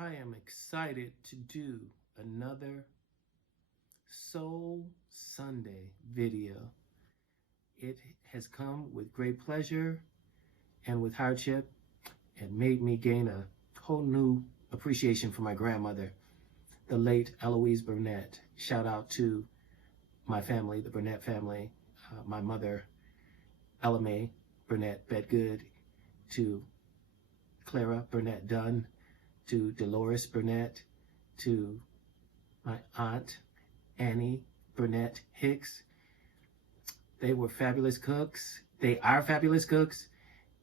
I am excited to do another Soul Sunday video. It has come with great pleasure and with hardship and made me gain a whole new appreciation for my grandmother, the late Eloise Burnett. Shout out to my family, the Burnett family, my mother, Ella Mae Burnett Bedgood, to Clara Burnett Dunn, to Dolores Burnett, to my aunt, Annie Burnett Hicks. They were fabulous cooks. They are fabulous cooks,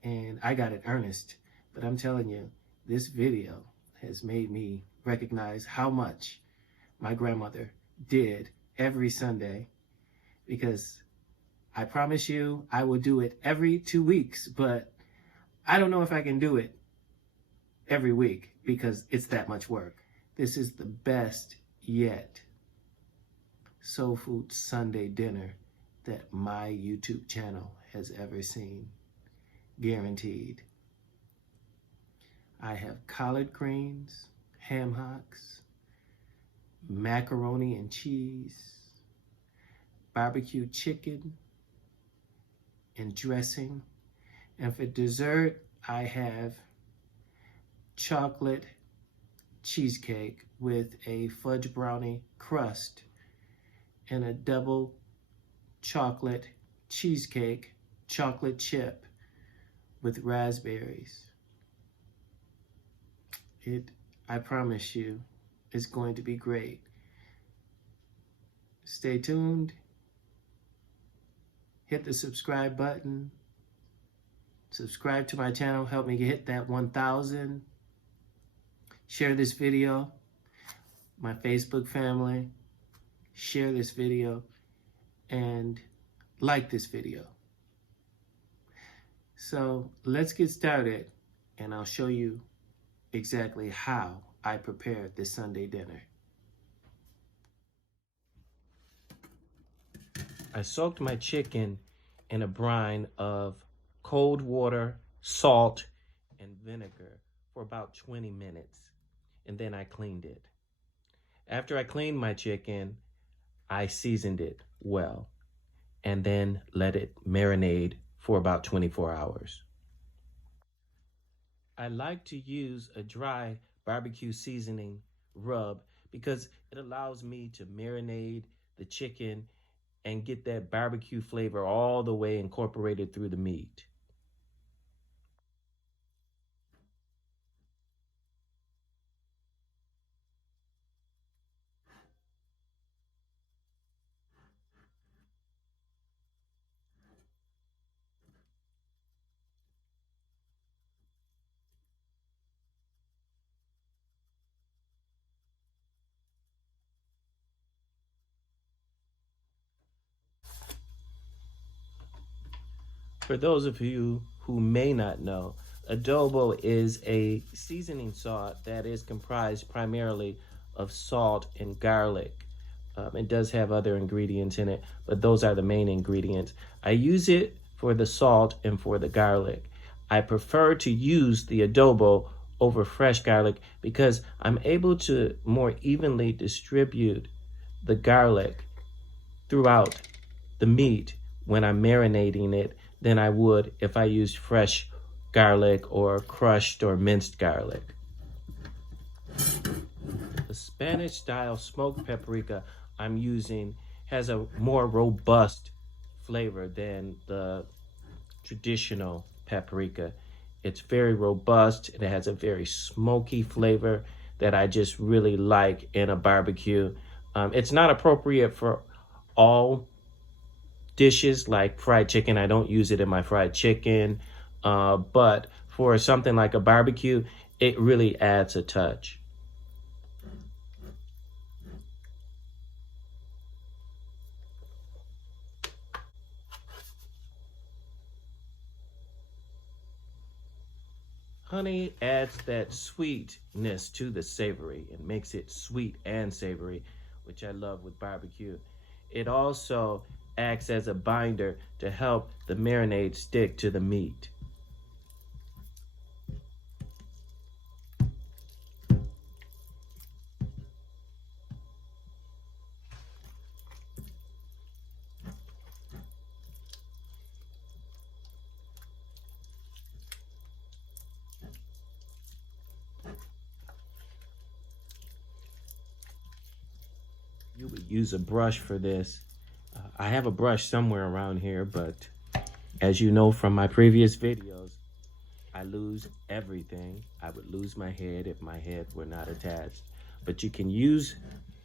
and I got it earnest. But I'm telling you, this video has made me recognize how much my grandmother did every Sunday, because I promise you I will do it every 2 weeks, but I don't know if I can do it every week because it's that much work. This is the best yet soul food Sunday dinner that my YouTube channel has ever seen. Guaranteed. I have collard greens, ham hocks, macaroni and cheese, barbecue chicken and dressing. And for dessert, I have chocolate cheesecake with a fudge brownie crust and a double chocolate cheesecake chocolate chip with raspberries. I promise you, it's going to be great. Stay tuned. Hit the subscribe button. Subscribe to my channel. Help me hit that 1,000. Share this video. My Facebook family. Share this video. And like this video. So let's get started, and I'll show you exactly how I prepared this Sunday dinner. I soaked my chicken in a brine of cold water, salt, and vinegar for about 20 minutes, and then I cleaned it. After I cleaned my chicken, I seasoned it well, and then let it marinate for about 24 hours. I like to use a dry barbecue seasoning rub because it allows me to marinate the chicken and get that barbecue flavor all the way incorporated through the meat. For those of you who may not know, adobo is a seasoning sauce that is comprised primarily of salt and garlic. It does have other ingredients in it, but those are the main ingredients. I use it for the salt and for the garlic. I prefer to use the adobo over fresh garlic because I'm able to more evenly distribute the garlic throughout the meat when I'm marinating it than I would if I used fresh garlic or crushed or minced garlic. The Spanish style smoked paprika I'm using has a more robust flavor than the traditional paprika. It's very robust and it has a very smoky flavor that I just really like in a barbecue. It's not appropriate for all dishes like fried chicken. I don't use it in my fried chicken, but for something like a barbecue, it really adds a touch. Honey adds that sweetness to the savory and makes it sweet and savory, which I love with barbecue. It also acts as a binder to help the marinade stick to the meat. You would use a brush for this. I have a brush somewhere around here, but as you know from my previous videos, I lose everything. I would lose my head if my head were not attached. But you can use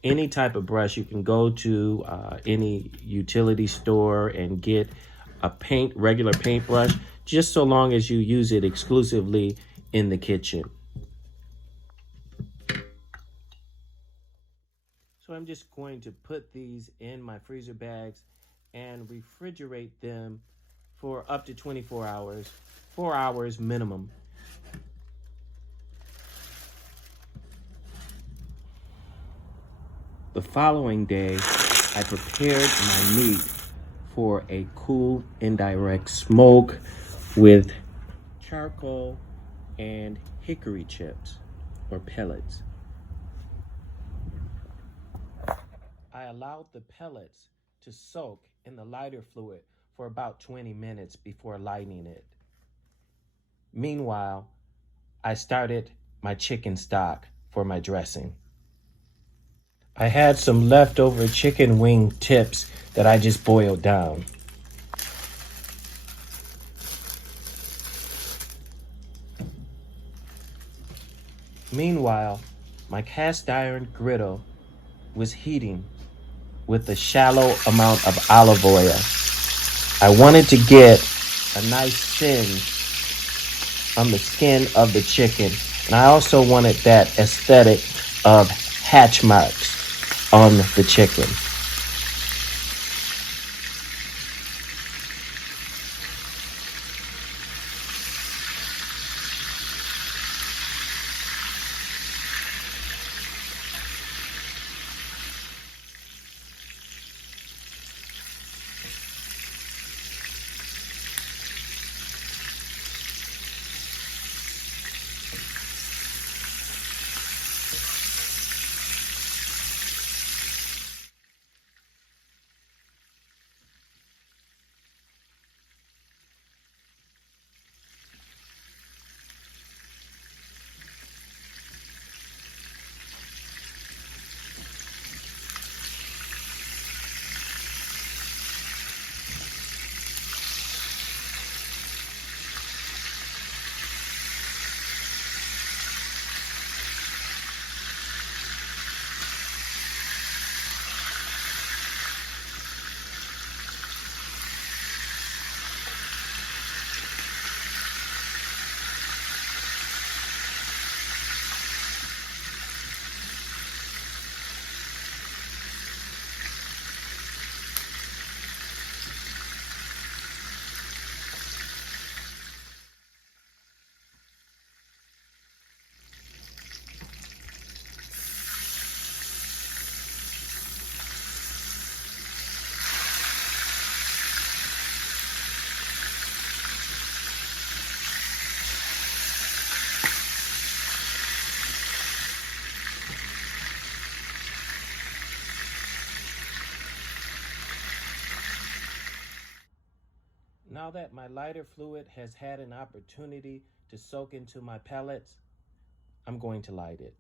any type of brush. You can go to any utility store and get a regular paintbrush, just so long as you use it exclusively in the kitchen. So I'm just going to put these in my freezer bags and refrigerate them for up to 24 hours, 4 hours minimum. The following day, I prepared my meat for a cool indirect smoke with charcoal and hickory chips or pellets. I allowed the pellets to soak in the lighter fluid for about 20 minutes before lighting it. Meanwhile, I started my chicken stock for my dressing. I had some leftover chicken wing tips that I just boiled down. Meanwhile, my cast iron griddle was heating with a shallow amount of olive oil. I wanted to get a nice singe on the skin of the chicken, and I also wanted that aesthetic of hatch marks on the chicken. Now that my lighter fluid has had an opportunity to soak into my pellets, I'm going to light it.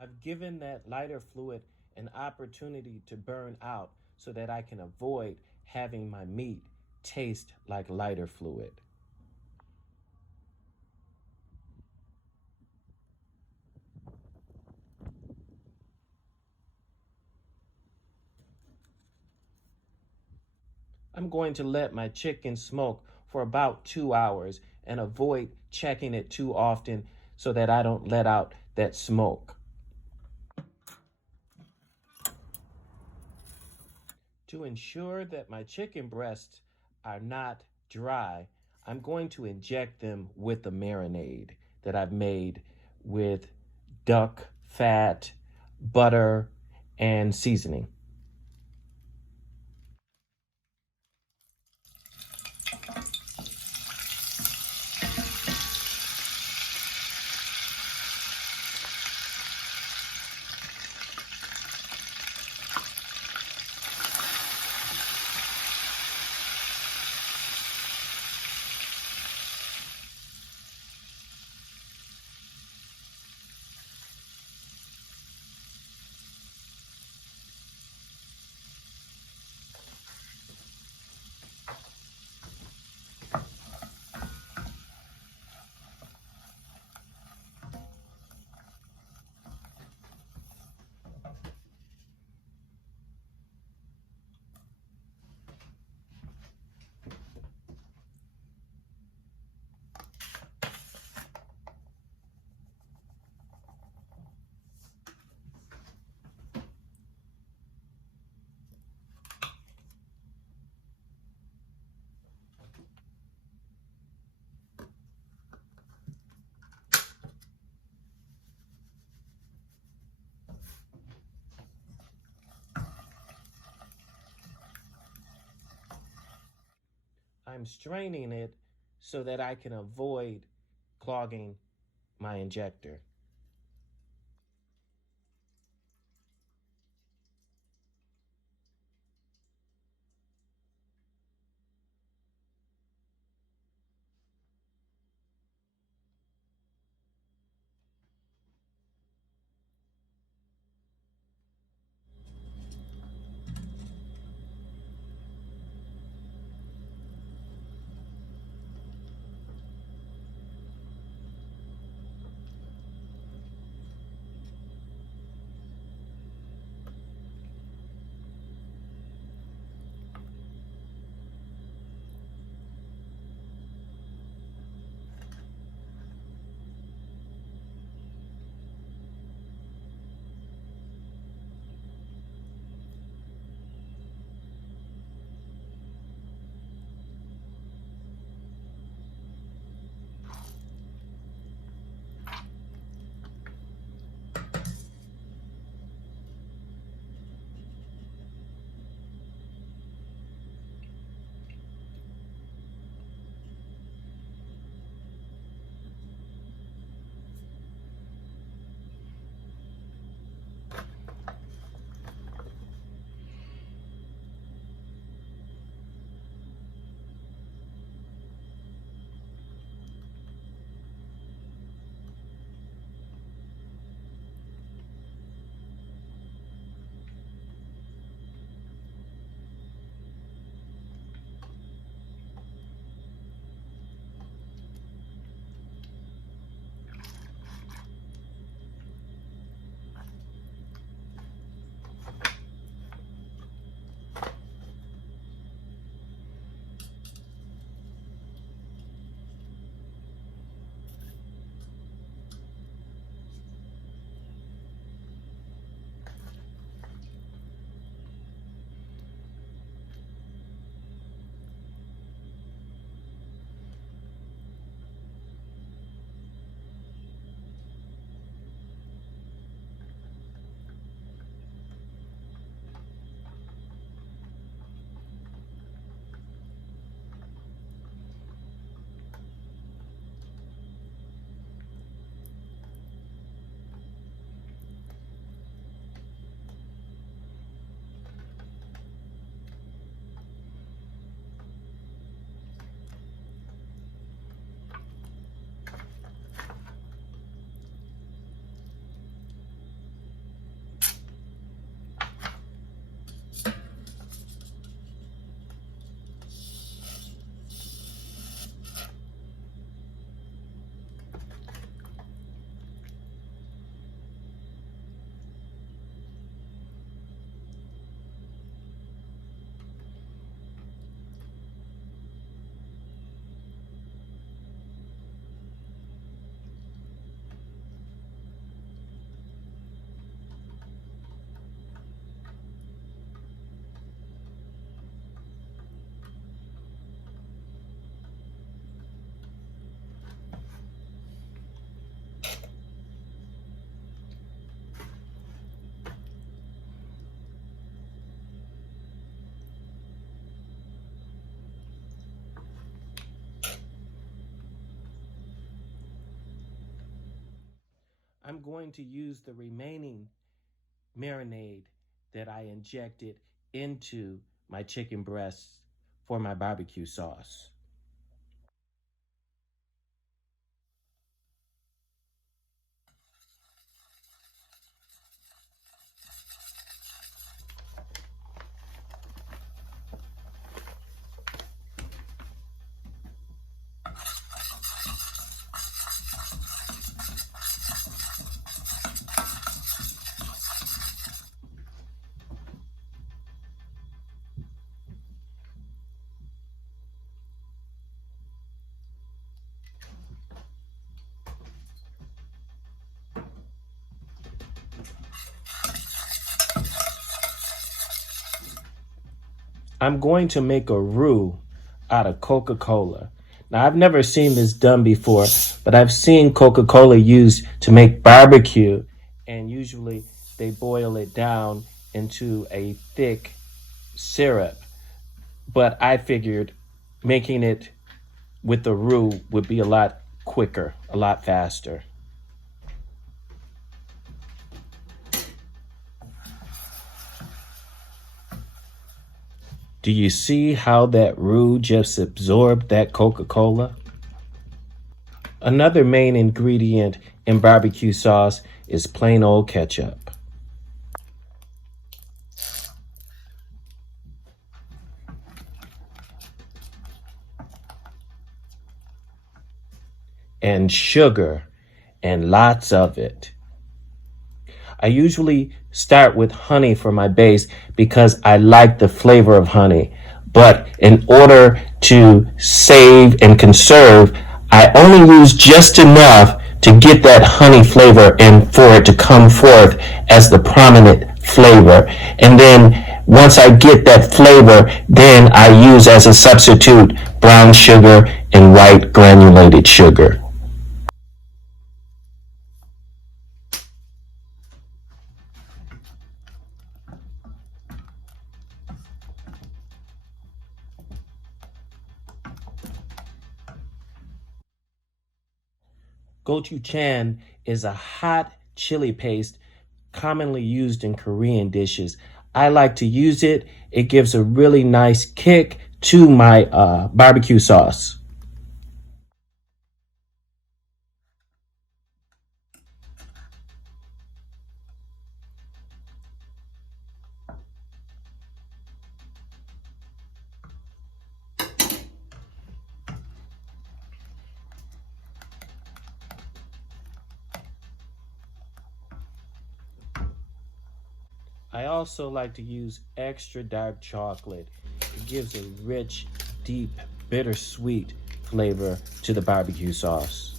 I've given that lighter fluid an opportunity to burn out so that I can avoid having my meat taste like lighter fluid. I'm going to let my chicken smoke for about 2 hours and avoid checking it too often so that I don't let out that smoke. To ensure that my chicken breasts are not dry, I'm going to inject them with a marinade that I've made with duck fat, butter, and seasoning. I'm straining it so that I can avoid clogging my injector. I'm going to use the remaining marinade that I injected into my chicken breasts for my barbecue sauce. I'm going to make a roux out of Coca-Cola. Now, I've never seen this done before, but I've seen Coca-Cola used to make barbecue, and usually they boil it down into a thick syrup. But I figured making it with the roux would be a lot quicker, a lot faster. Do you see how that roux just absorbed that Coca-Cola? Another main ingredient in barbecue sauce is plain old ketchup. And sugar, and lots of it. I usually start with honey for my base because I like the flavor of honey. But in order to save and conserve, I only use just enough to get that honey flavor and for it to come forth as the prominent flavor. And then once I get that flavor, then I use as a substitute brown sugar and white granulated sugar. Gochujang is a hot chili paste commonly used in Korean dishes. I like to use it. It gives a really nice kick to my barbecue sauce. I also like to use extra dark chocolate. It gives a rich, deep, bittersweet flavor to the barbecue sauce.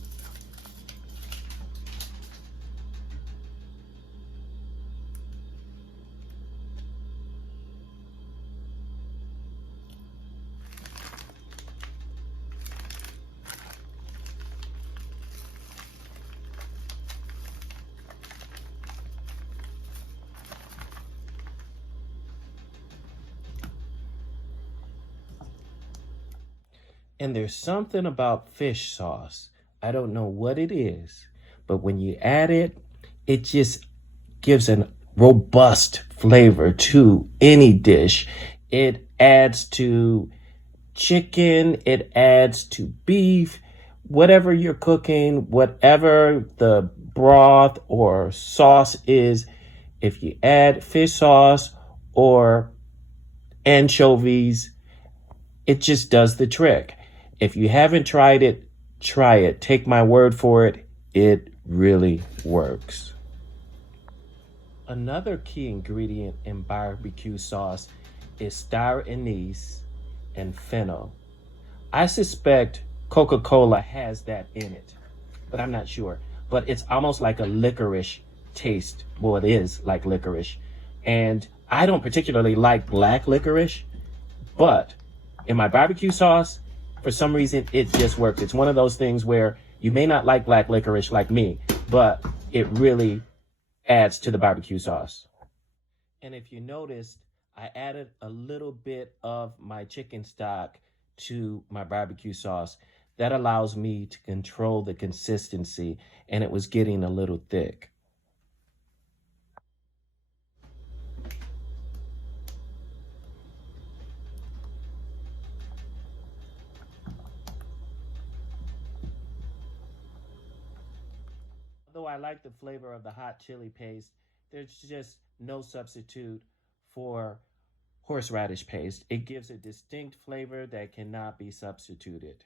And there's something about fish sauce. I don't know what it is, but when you add it, it just gives a robust flavor to any dish. It adds to chicken, it adds to beef, whatever you're cooking, whatever the broth or sauce is. If you add fish sauce or anchovies, it just does the trick. If you haven't tried it, try it. Take my word for it. It really works. Another key ingredient in barbecue sauce is star anise and fennel. I suspect Coca-Cola has that in it, but I'm not sure. But it's almost like a licorice taste. Well, it is like licorice. And I don't particularly like black licorice, but in my barbecue sauce, for some reason, it just works. It's one of those things where you may not like black licorice like me, but it really adds to the barbecue sauce. And if you noticed, I added a little bit of my chicken stock to my barbecue sauce. That allows me to control the consistency, and it was getting a little thick. Though I like the flavor of the hot chili paste, there's just no substitute for horseradish paste. It gives a distinct flavor that cannot be substituted.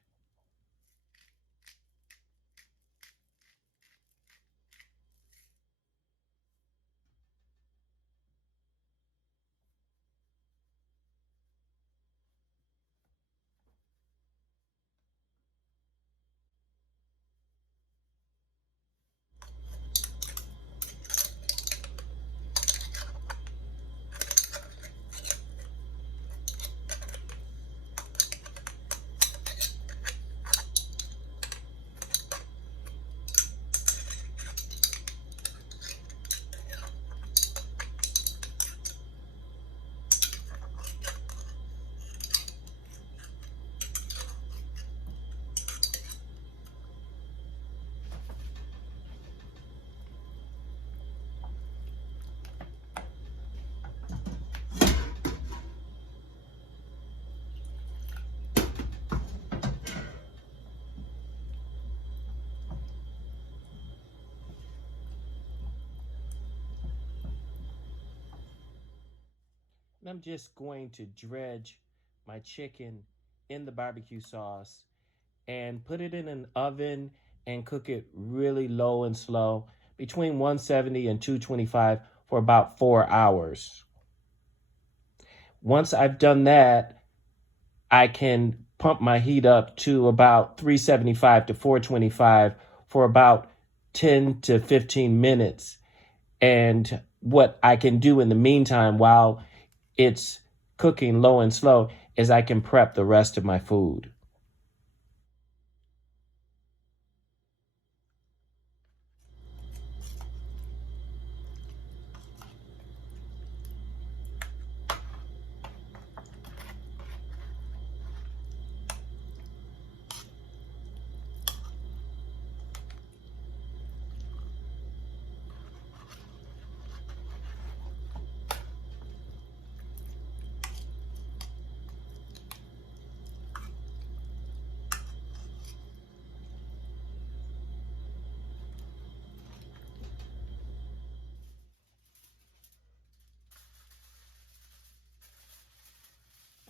And I'm just going to dredge my chicken in the barbecue sauce and put it in an oven and cook it really low and slow between 170 and 225 for about 4 hours. Once I've done that, I can pump my heat up to about 375 to 425 for about 10 to 15 minutes. And what I can do in the meantime while it's cooking low and slow is I can prep the rest of my food.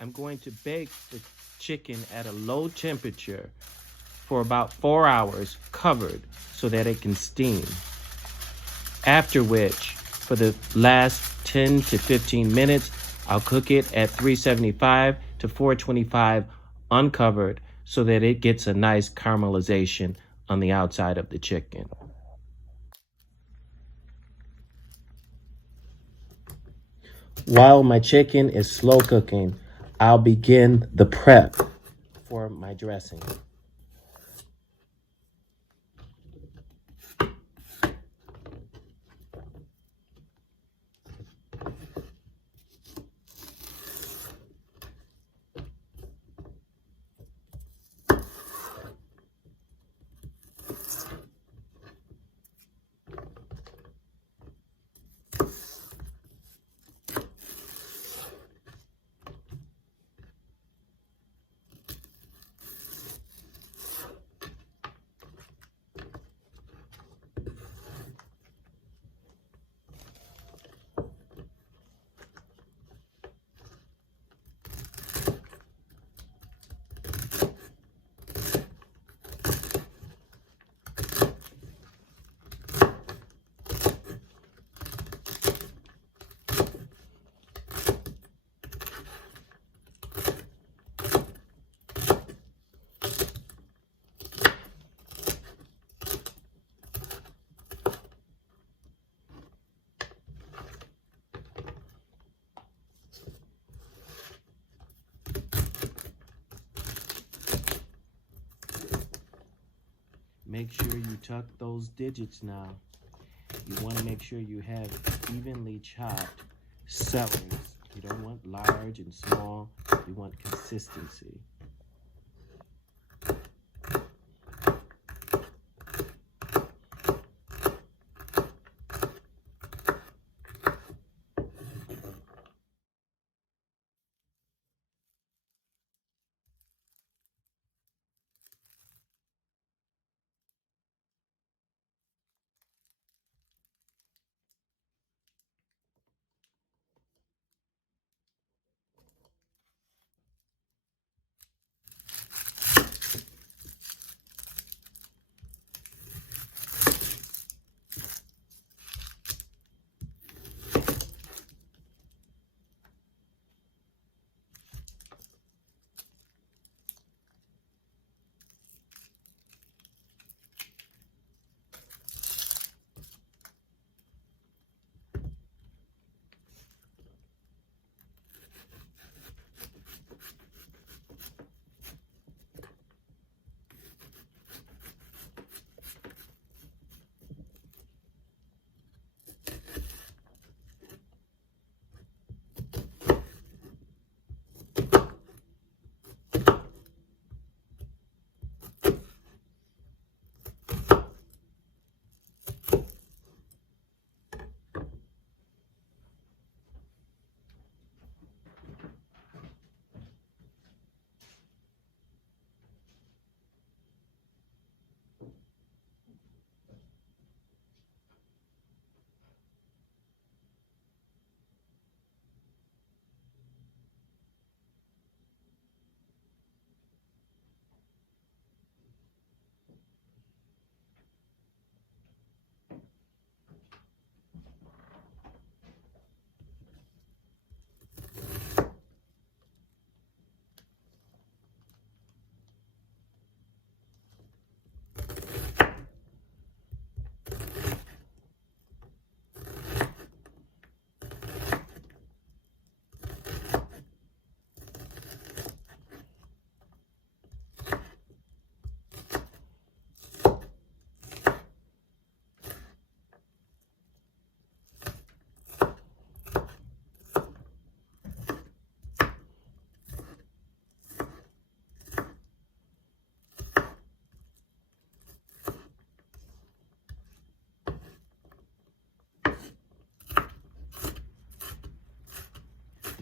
I'm going to bake the chicken at a low temperature for about 4 hours covered so that it can steam. After which, for the last 10 to 15 minutes, I'll cook it at 375 to 425 uncovered so that it gets a nice caramelization on the outside of the chicken. While my chicken is slow cooking, I'll begin the prep for my dressing. Make sure you tuck those digits now. You want to make sure you have evenly chopped celeries. You don't want large and small. You want consistency.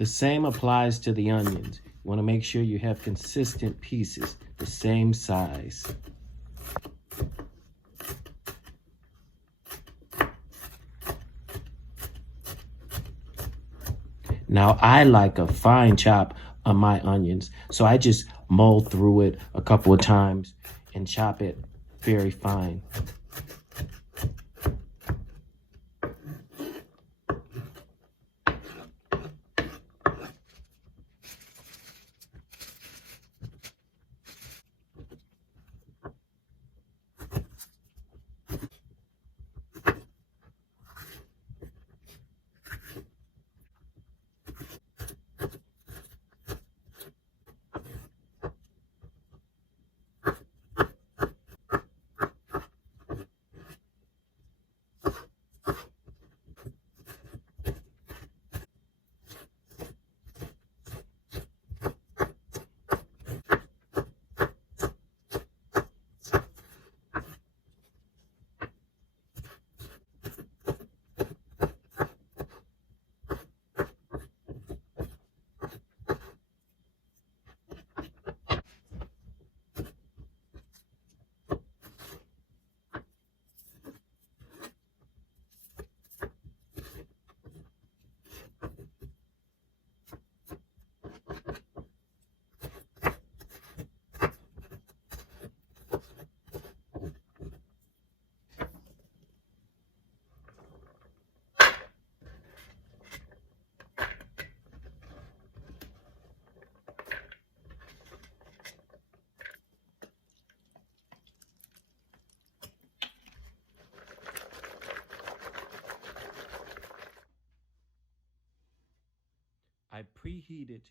The same applies to the onions. You want to make sure you have consistent pieces, the same size. Now, I like a fine chop on my onions, so I just mull through it a couple of times and chop it very fine. I preheated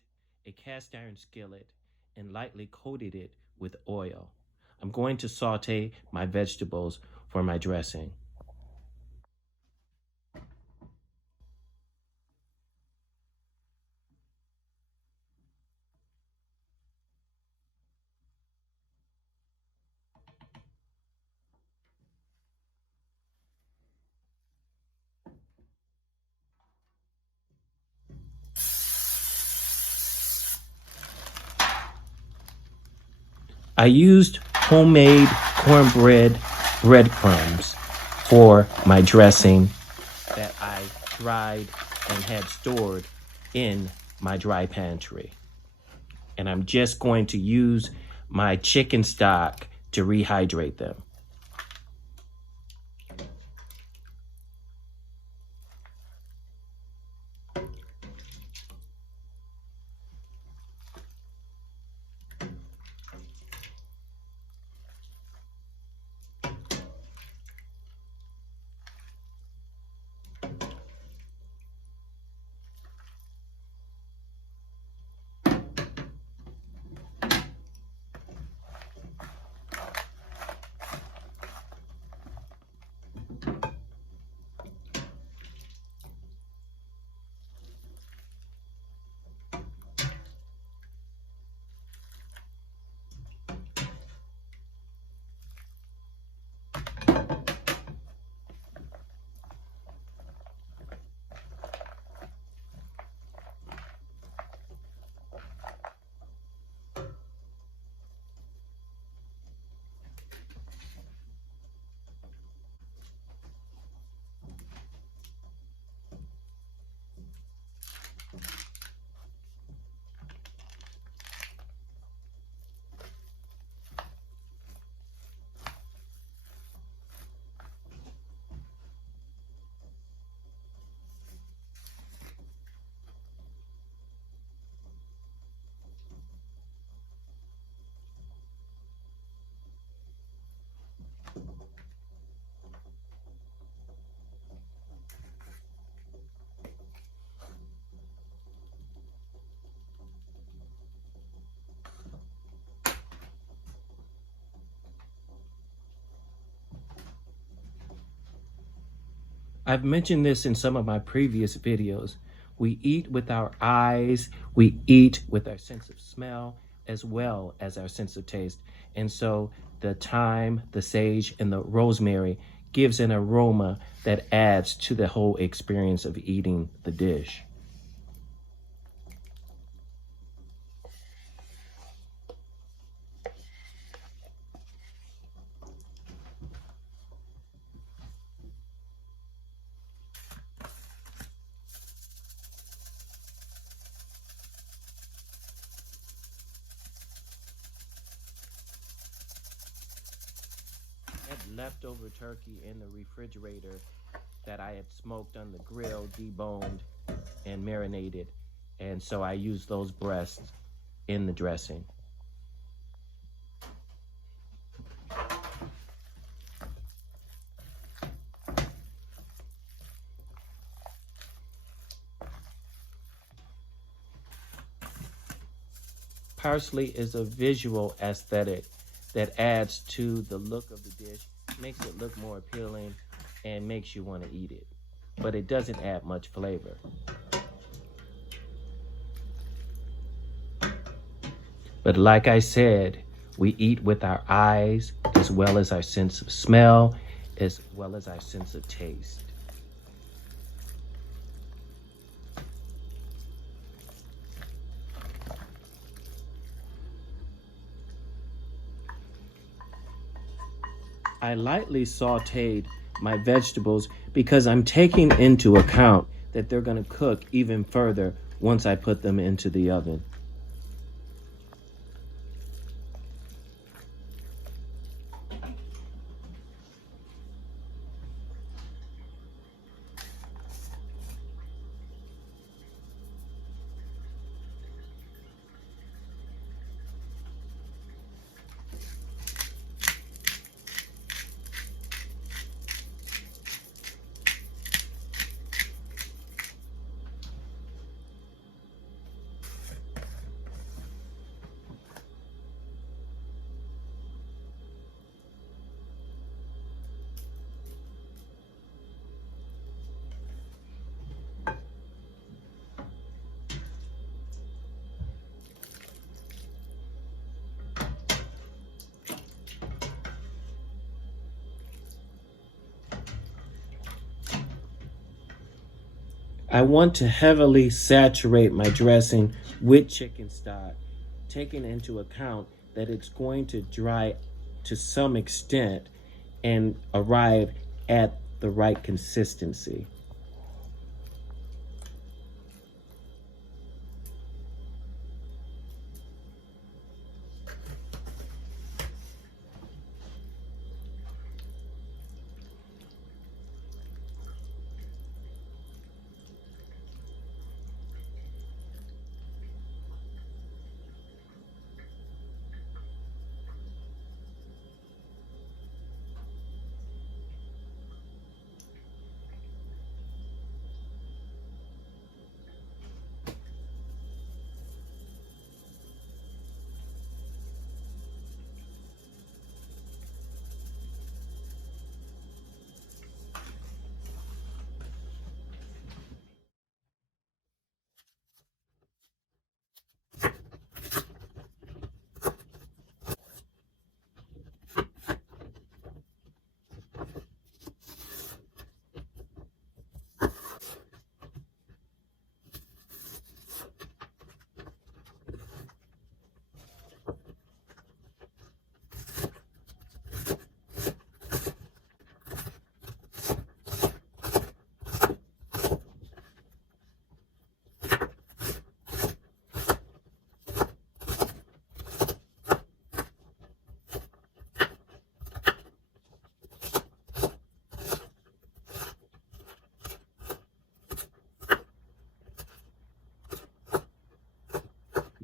a cast iron skillet and lightly coated it with oil. I'm going to saute my vegetables for my dressing. I used homemade cornbread breadcrumbs for my dressing that I dried and had stored in my dry pantry. And I'm just going to use my chicken stock to rehydrate them. I've mentioned this in some of my previous videos. We eat with our eyes, we eat with our sense of smell, as well as our sense of taste. And so the thyme, the sage, and the rosemary gives an aroma that adds to the whole experience of eating the dish. leftover turkey in the refrigerator that I had smoked on the grill, deboned and marinated. And so I used those breasts in the dressing. Parsley is a visual aesthetic that adds to the look of the dish, makes it look more appealing, and makes you want to eat it. But it doesn't add much flavor. But like I said, we eat with our eyes as well as our sense of smell, as well as our sense of taste. I lightly sauteed my vegetables because I'm taking into account that they're going to cook even further once I put them into the oven. I want to heavily saturate my dressing with chicken stock, taking into account that it's going to dry to some extent and arrive at the right consistency.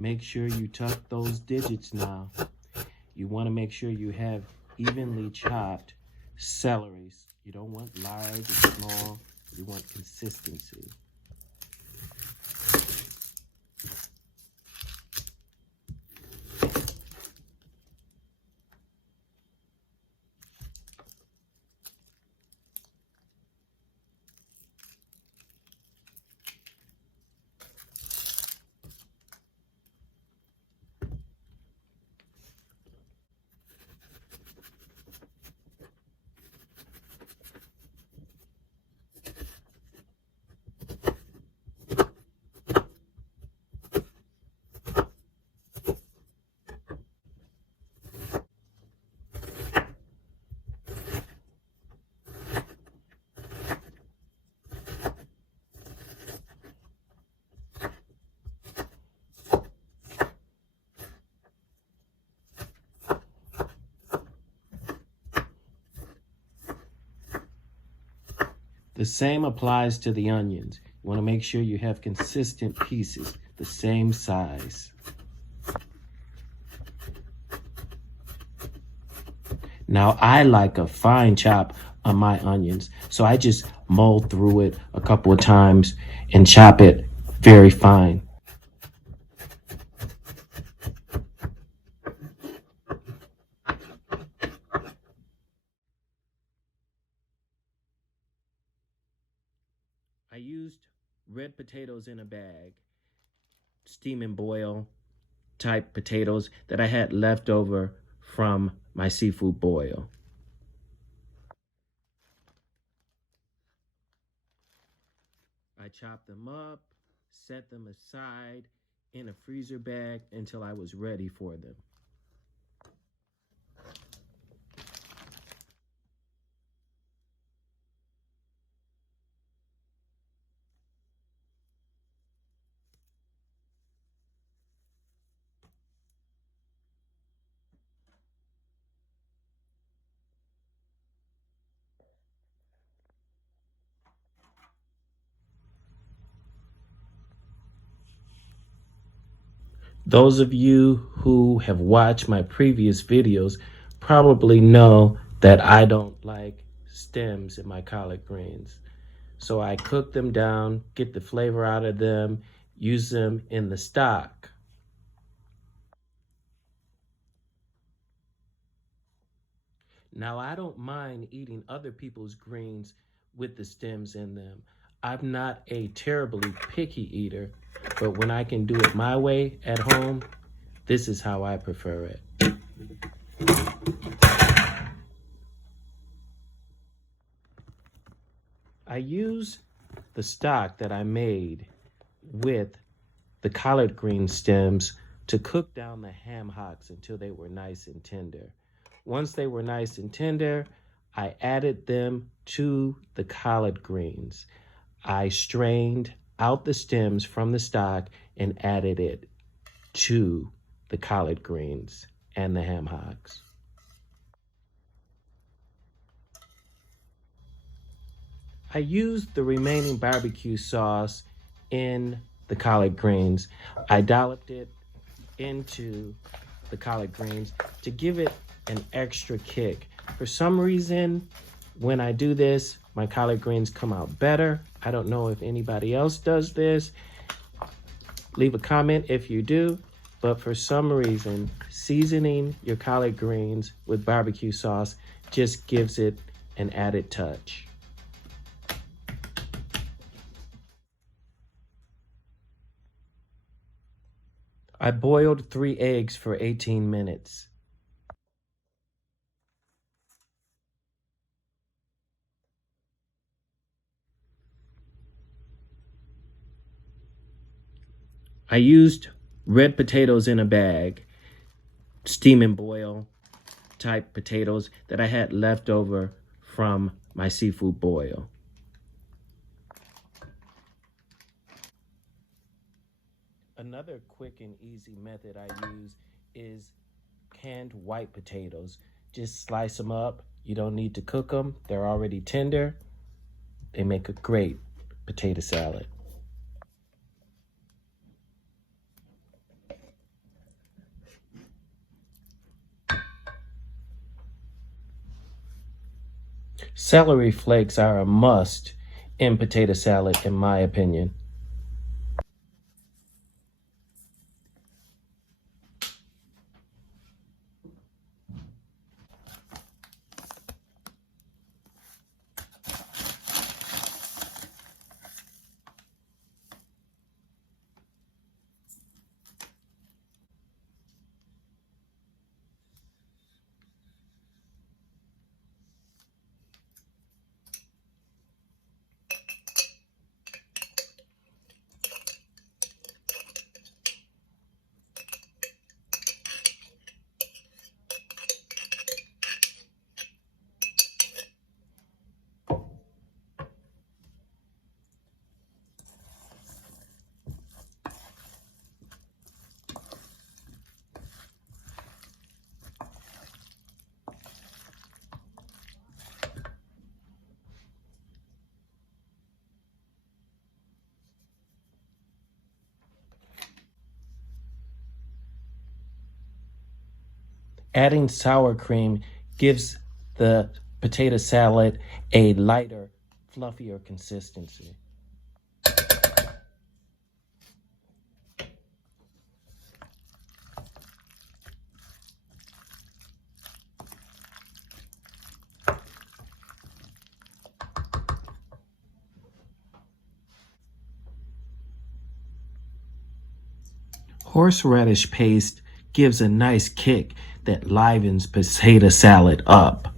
Make sure you tuck those digits now. You want to make sure you have evenly chopped celeries. You don't want large or small. You want consistency. The same applies to the onions. You want to make sure you have consistent pieces, the same size. Now, I like a fine chop on my onions, so I just mold through it a couple of times and chop it very fine. I used red potatoes in a bag, steam and boil type potatoes that I had left over from my seafood boil. I chopped them up, set them aside in a freezer bag until I was ready for them. Those of you who have watched my previous videos probably know that I don't like stems in my collard greens. So I cook them down, get the flavor out of them, use them in the stock. Now, I don't mind eating other people's greens with the stems in them. I'm not a terribly picky eater, but when I can do it my way at home, this is how I prefer it. I use the stock that I made with the collard green stems to cook down the ham hocks until they were nice and tender. Once they were nice and tender, I added them to the collard greens. I strained out the stems from the stock and added it to the collard greens and the ham hocks. I used the remaining barbecue sauce in the collard greens. I dolloped it into the collard greens to give it an extra kick. For some reason, when I do this, my collard greens come out better. I don't know if anybody else does this. Leave a comment if you do. But for some reason, seasoning your collard greens with barbecue sauce just gives it an added touch. I boiled 3 eggs for 18 minutes. I used red potatoes in a bag, steam and boil type potatoes that I had left over from my seafood boil. Another quick and easy method I use is canned white potatoes. Just slice them up. You don't need to cook them. They're already tender. They make a great potato salad. Celery flakes are a must in potato salad, in my opinion. Adding sour cream gives the potato salad a lighter, fluffier consistency. Horseradish paste gives a nice kick that livens potato salad up.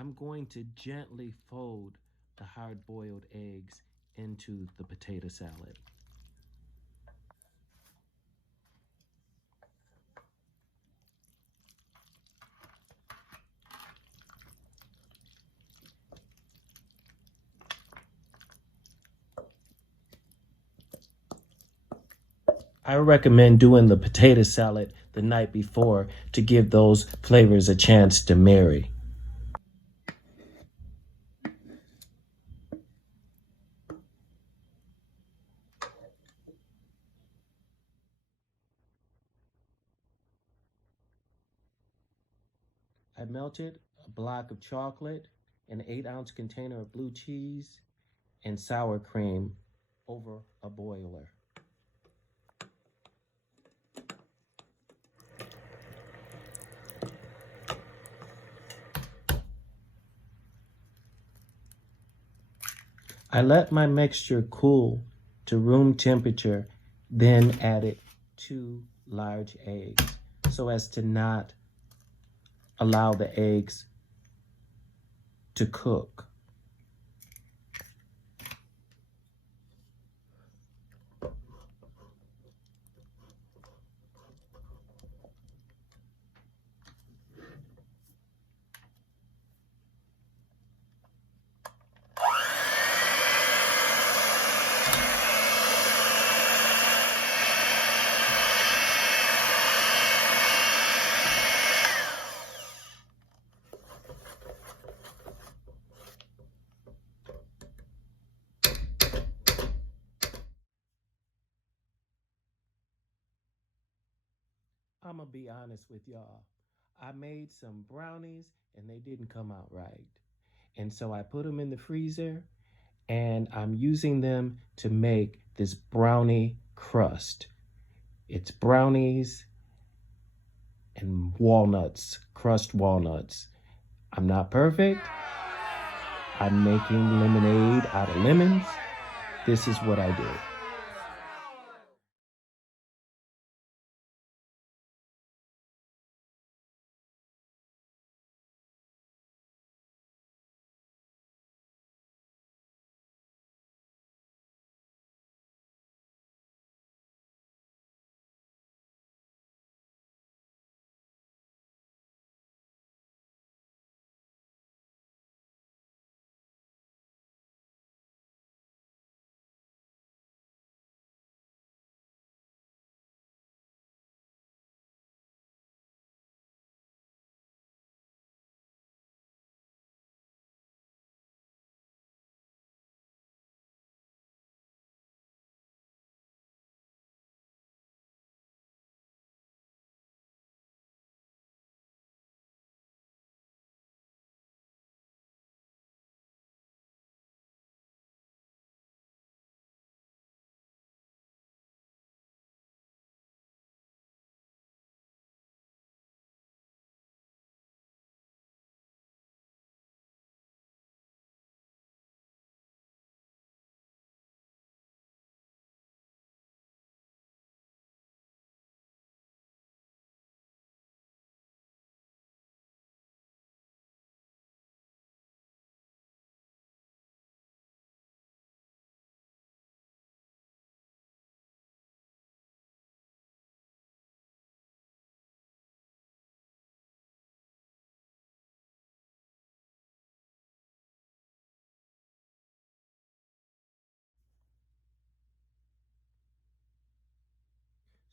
I'm going to gently fold the hard-boiled eggs into the potato salad. I recommend doing the potato salad the night before to give those flavors a chance to marry. I melted a block of chocolate, an 8-ounce container of blue cheese, and sour cream over a boiler. I let my mixture cool to room temperature, then added 2 large eggs so as to not allow the eggs to cook. I'm gonna be honest with y'all. I made some brownies and they didn't come out right. And so I put them in the freezer and I'm using them to make this brownie crust. It's brownies and walnuts, crushed walnuts. I'm not perfect. I'm making lemonade out of lemons. This is what I do.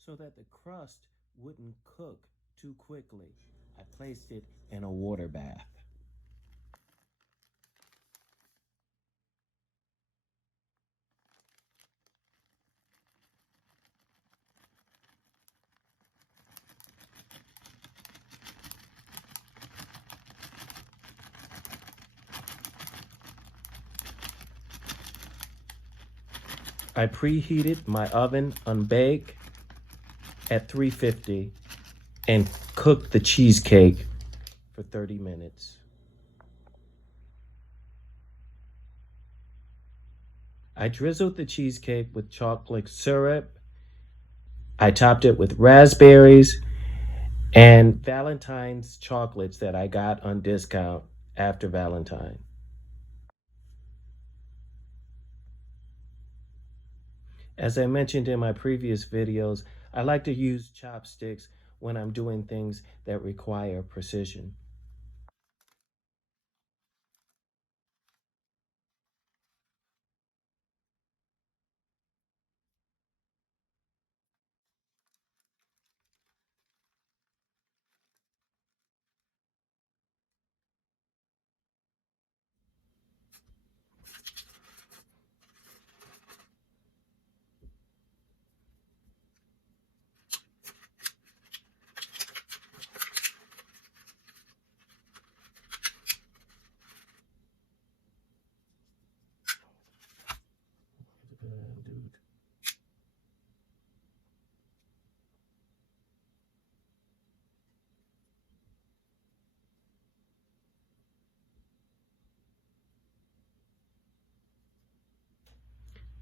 So that the crust wouldn't cook too quickly, I placed it in a water bath. I preheated my oven on bake at 350 and cooked the cheesecake for 30 minutes. I drizzled the cheesecake with chocolate syrup. I topped it with raspberries and Valentine's chocolates that I got on discount after Valentine. As I mentioned in my previous videos, I like to use chopsticks when I'm doing things that require precision.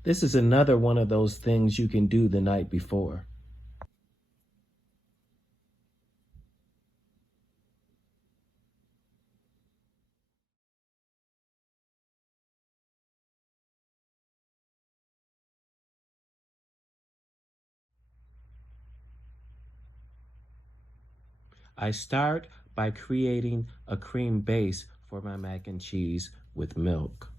This is another one of those things you can do the night before. I start by creating a cream base for my mac and cheese with milk.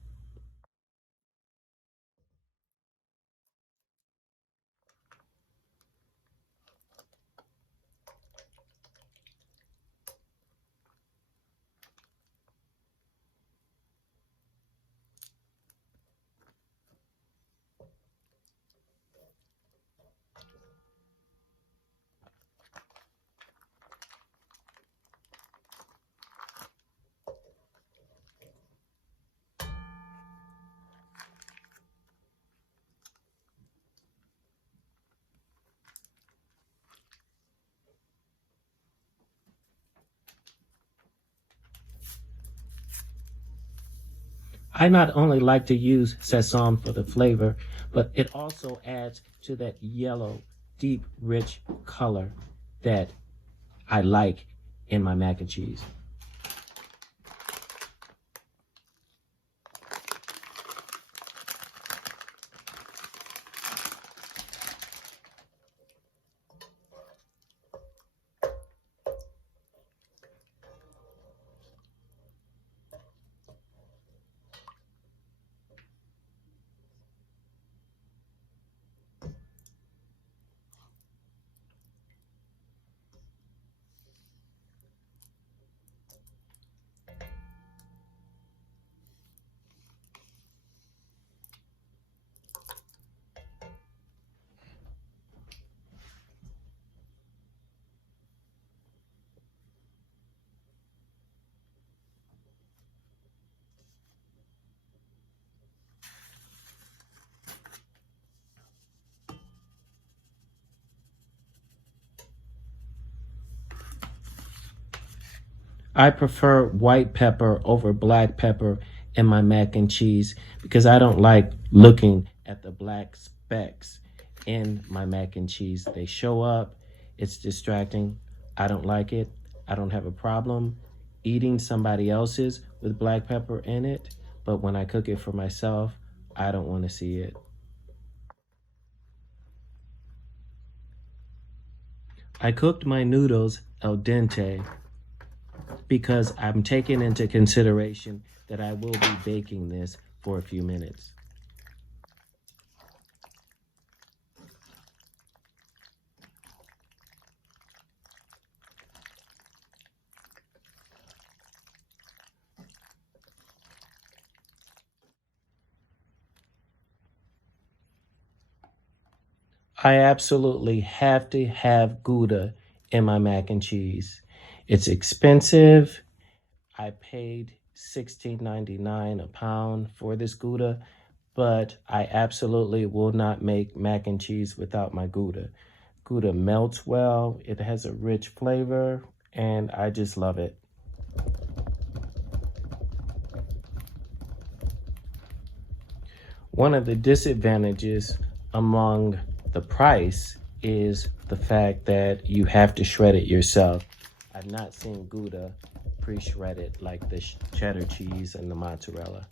I not only like to use sesame for the flavor, but it also adds to that yellow, deep, rich color that I like in my mac and cheese. I prefer white pepper over black pepper in my mac and cheese because I don't like looking at the black specks in my mac and cheese. They show up, it's distracting. I don't like it. I don't have a problem eating somebody else's with black pepper in it, but when I cook it for myself, I don't want to see it. I cooked my noodles al dente because I'm taking into consideration that I will be baking this for a few minutes. I absolutely have to have Gouda in my mac and cheese. It's expensive. I paid $16.99 a pound for this Gouda, but I absolutely will not make mac and cheese without my Gouda. Gouda melts well, it has a rich flavor, and I just love it. One of the disadvantages among the price is the fact that you have to shred it yourself. I've not seen Gouda pre-shredded like the cheddar cheese and the mozzarella.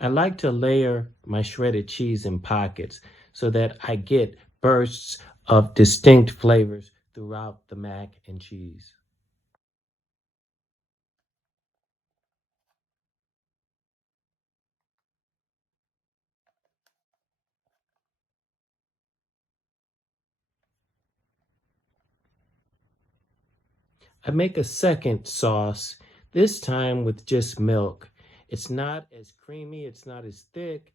I like to layer my shredded cheese in pockets so that I get bursts of distinct flavors throughout the mac and cheese. I make a second sauce, this time with just milk. It's not as creamy, it's not as thick.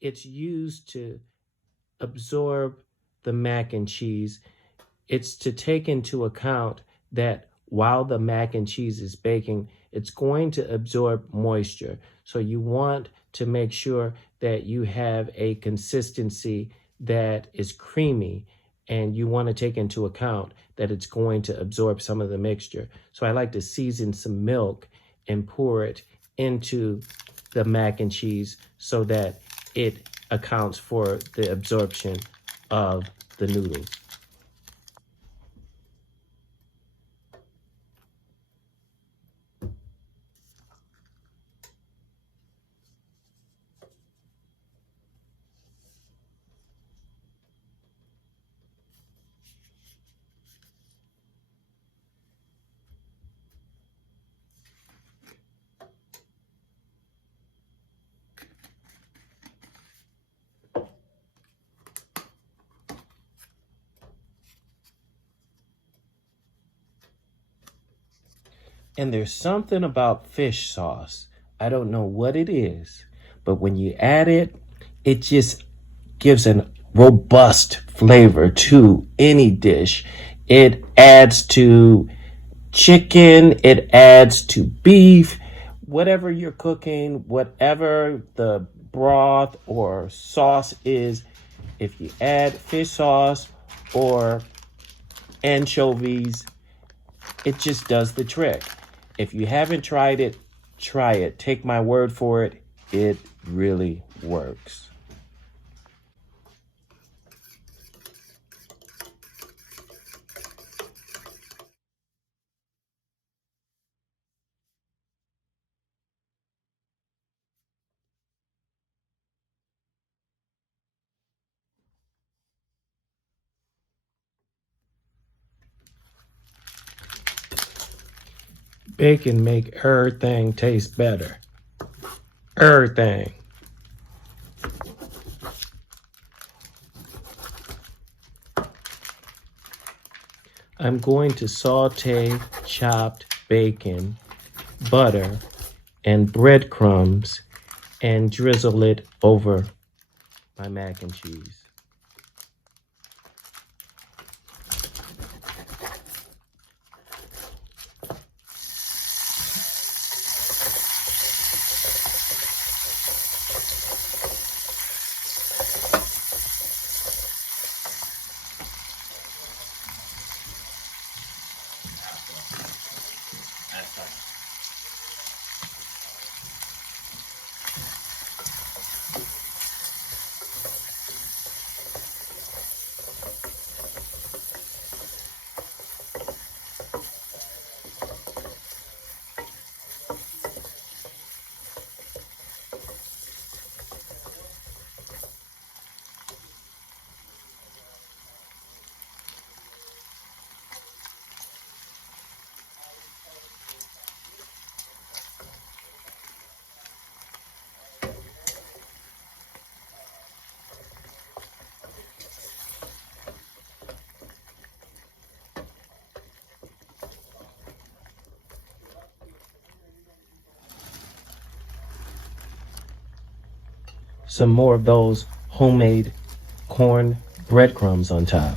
It's used to absorb the mac and cheese. It's to take into account that while the mac and cheese is baking, it's going to absorb moisture. So you want to make sure that you have a consistency that is creamy, and you want to take into account that it's going to absorb some of the mixture. So I like to season some milk and pour it into the mac and cheese so that it accounts for the absorption of the noodles. And there's something about fish sauce. I don't know what it is, but when you add it, it just gives a robust flavor to any dish. It adds to chicken, it adds to beef, whatever you're cooking, whatever the broth or sauce is. If you add fish sauce or anchovies, it just does the trick. If you haven't tried it, try it. Take my word for it. It really works. Bacon make everything taste better. Everything. I'm going to saute chopped bacon, butter, and breadcrumbs and drizzle it over my mac and cheese. some more of those homemade corn breadcrumbs on top.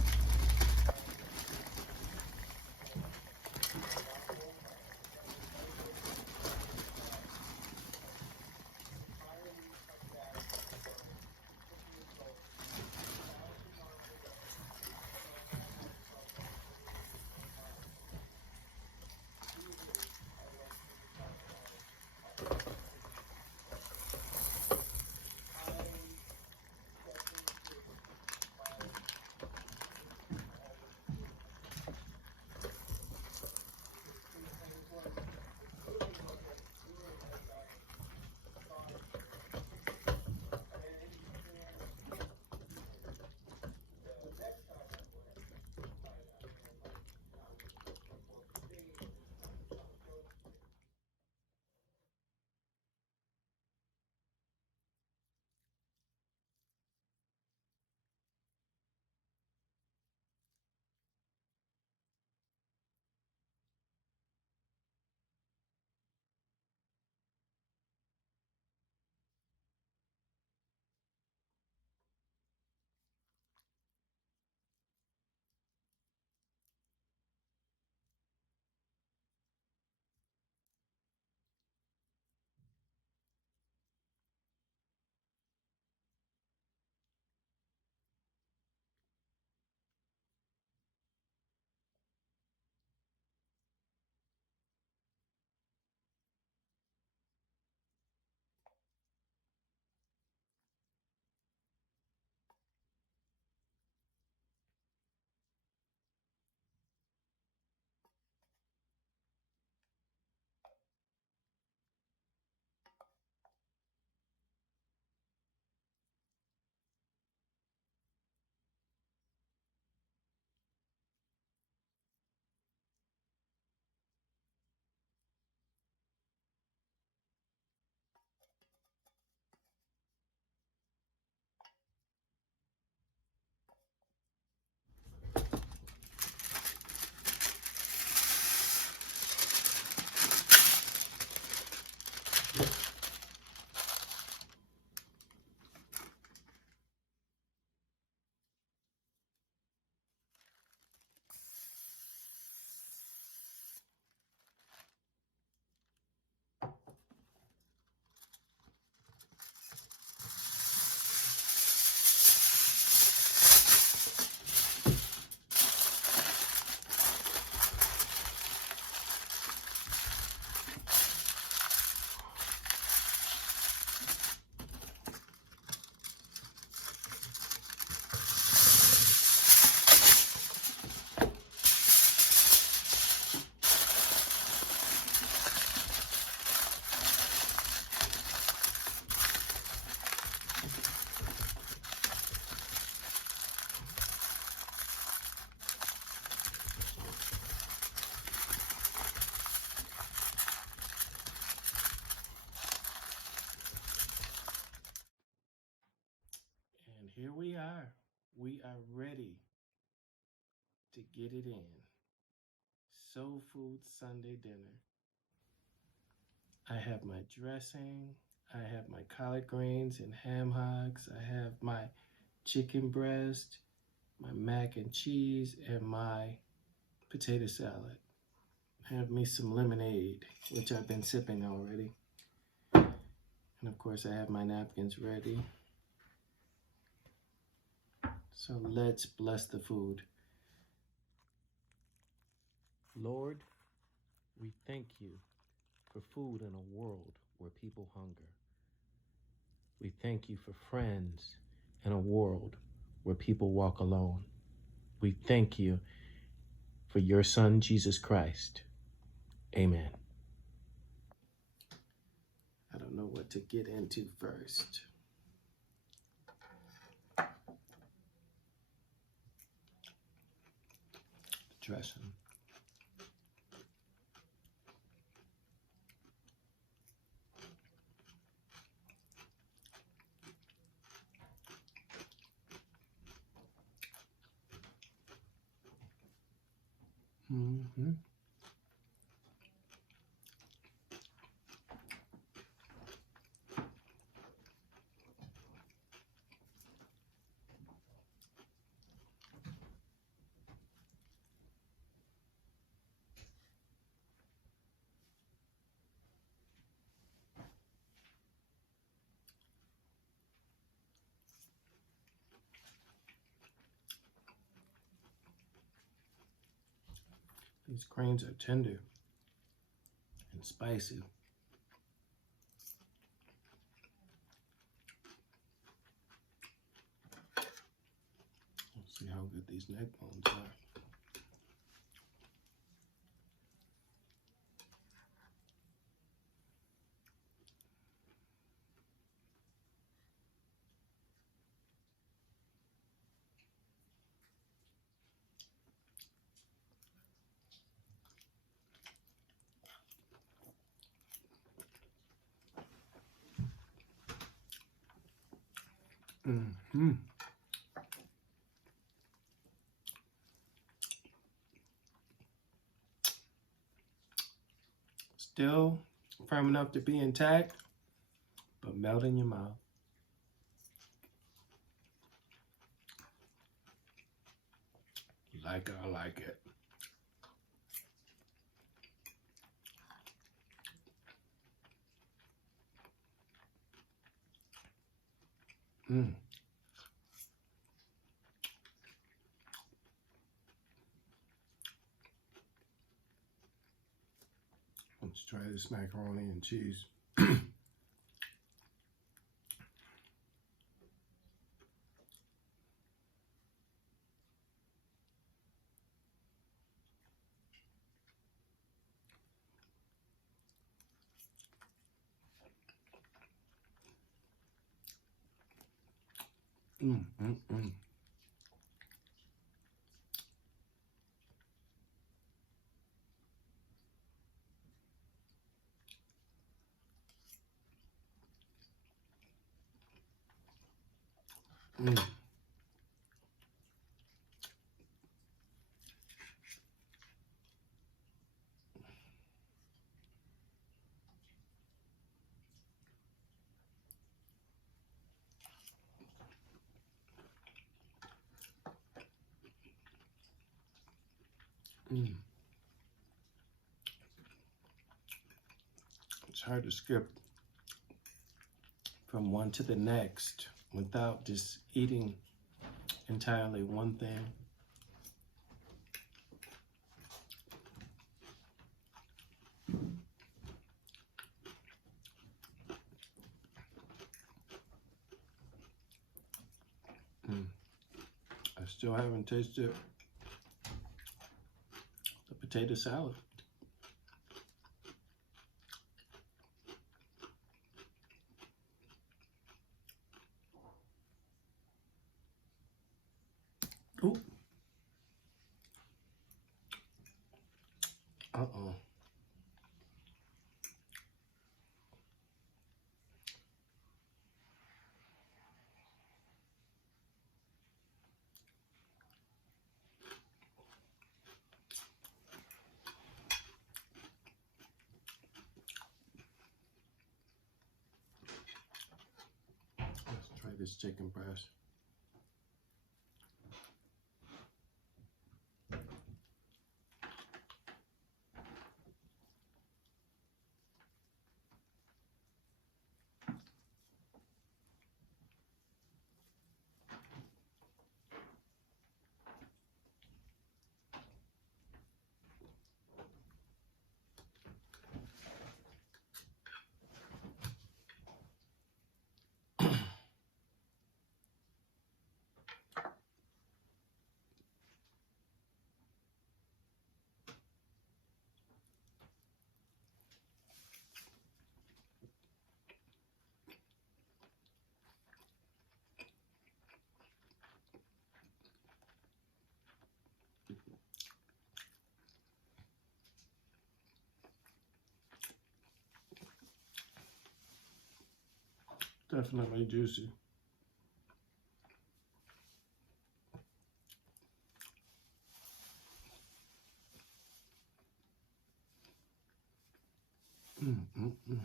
And here we are. We are ready to get it in. Soul Food Sunday dinner. I have my dressing. I have my collard greens and ham hocks. I have my chicken breast, my mac and cheese, and my potato salad. Have me some lemonade, which I've been sipping already. And of course, I have my napkins ready. So let's bless the food. Lord, we thank you for food in a world where people hunger. We thank you for friends in a world where people walk alone. We thank you for your Son, Jesus Christ. Amen. I don't know what to get into first. Dressing. Mm-hmm. These greens are tender and spicy. Let's see how good these neck bones are. Mm-hmm. Still firm enough to be intact, but melt in your mouth. Like I like it. Mm. Let's try this macaroni and cheese. Mm, mm, mm. Mm. Mm. It's hard to skip from one to the next without just eating entirely one thing. Mm. I still haven't tasted the potato salad. Ooh. Uh-oh. Let's try this chicken breast. Definitely juicy. Mm, mm, mm.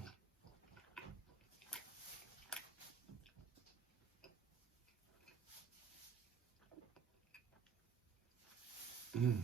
Mm.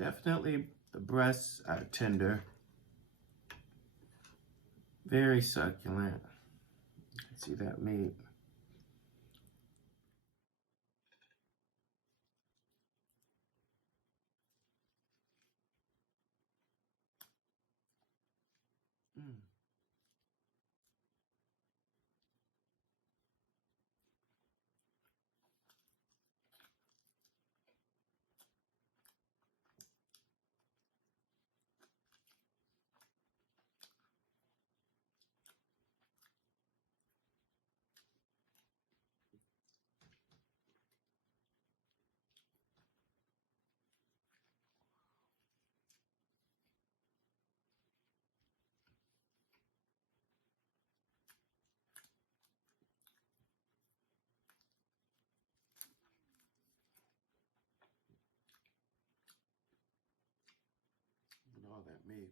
Definitely the breasts are tender. Very succulent. See that meat. Mm. And all that meat.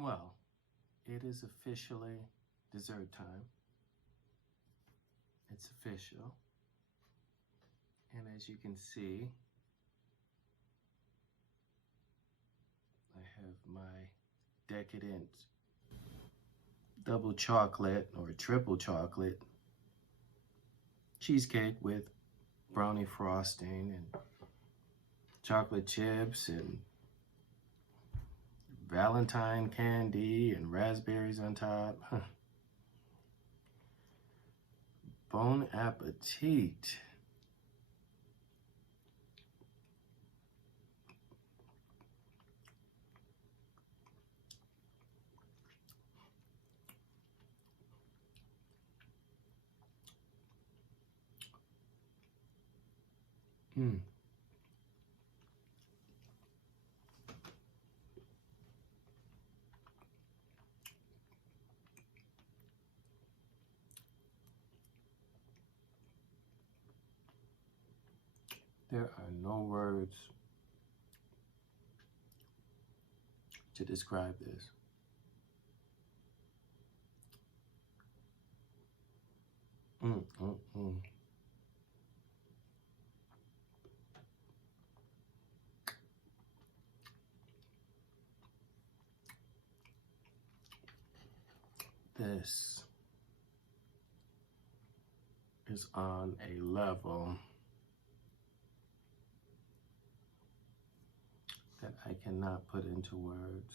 Well, it is officially dessert time. It's official. And as you can see, I have my decadent double chocolate or triple chocolate cheesecake with brownie frosting and chocolate chips and Valentine candy and raspberries on top. Bon appetit. Mm. There are no words to describe this. Mm, mm, mm. This is on a level that I cannot put into words.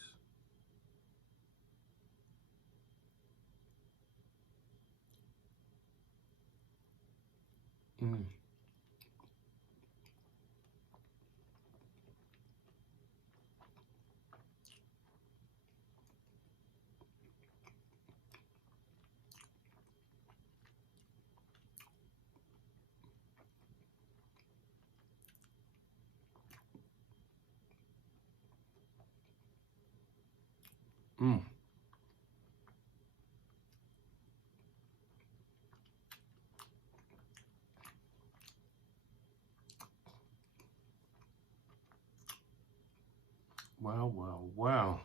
Mm. Mm. Wow, wow, wow.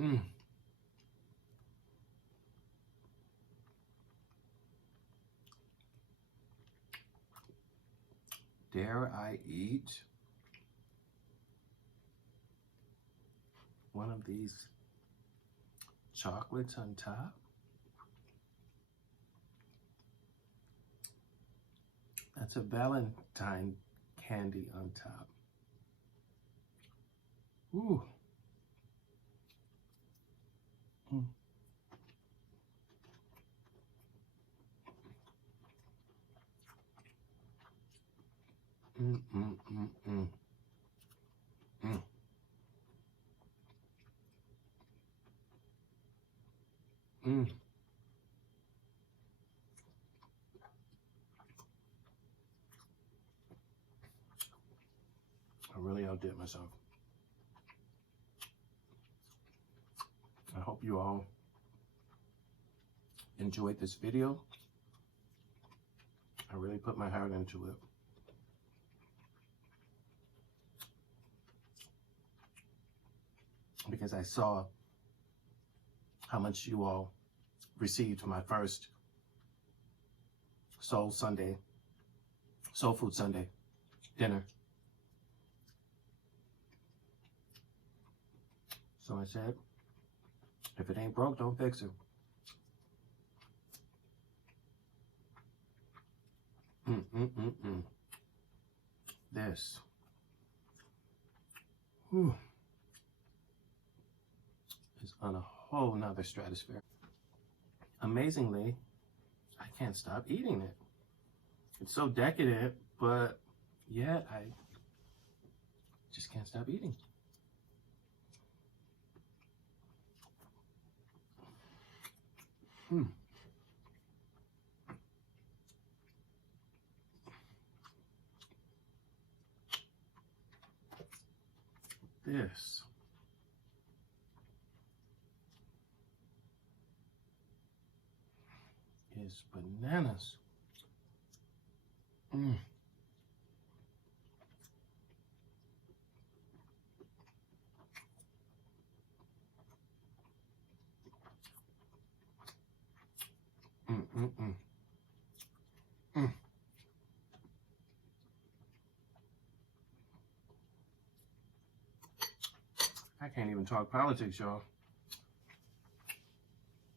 Mm. Dare I eat one of these chocolates on top? That's a Valentine candy on top. Ooh. Mm. Mm, mm, mm, mm. Mm. Mm. I really outdid myself. I hope you all enjoyed this video. I really put my heart into it. Because I saw how much you all received my first Soul Food Sunday dinner. So I said, if it ain't broke, don't fix it. This. Whew, is on a whole nother stratosphere. Amazingly, I can't stop eating it. It's so decadent, but yet I just can't stop eating. This is bananas. I can't even talk politics, y'all.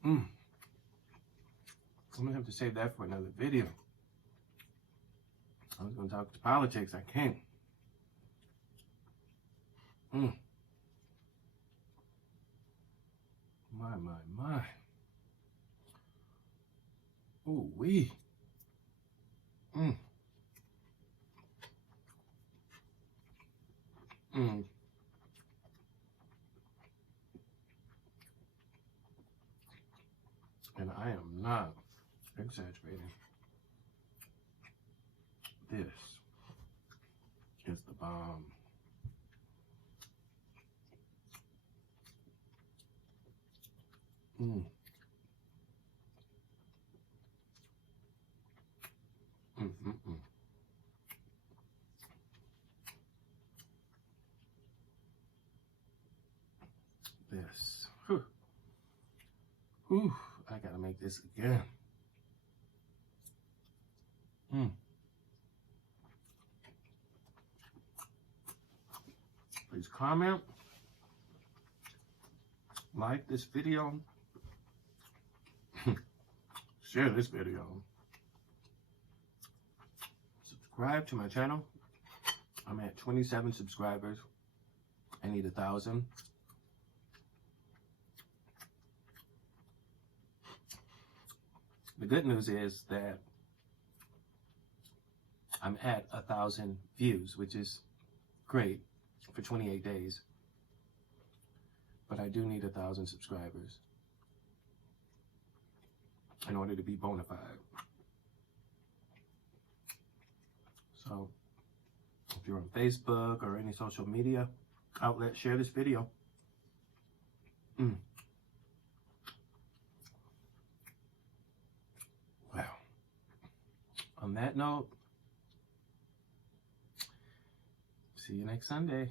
I'm gonna have to save that for another video. I was gonna talk to politics, I can't. My. Ooh wee. And I am not exaggerating. This is the bomb. This. Whew. I gotta make this again. Please comment, like this video, share this video, subscribe to my channel. I'm at 27 subscribers. I need 1,000. The good news is that I'm at 1,000 views, which is great for 28 days. But I do need 1,000 subscribers in order to be bona fide. So if you're on Facebook or any social media outlet, share this video. Well, on that note, see you next Sunday.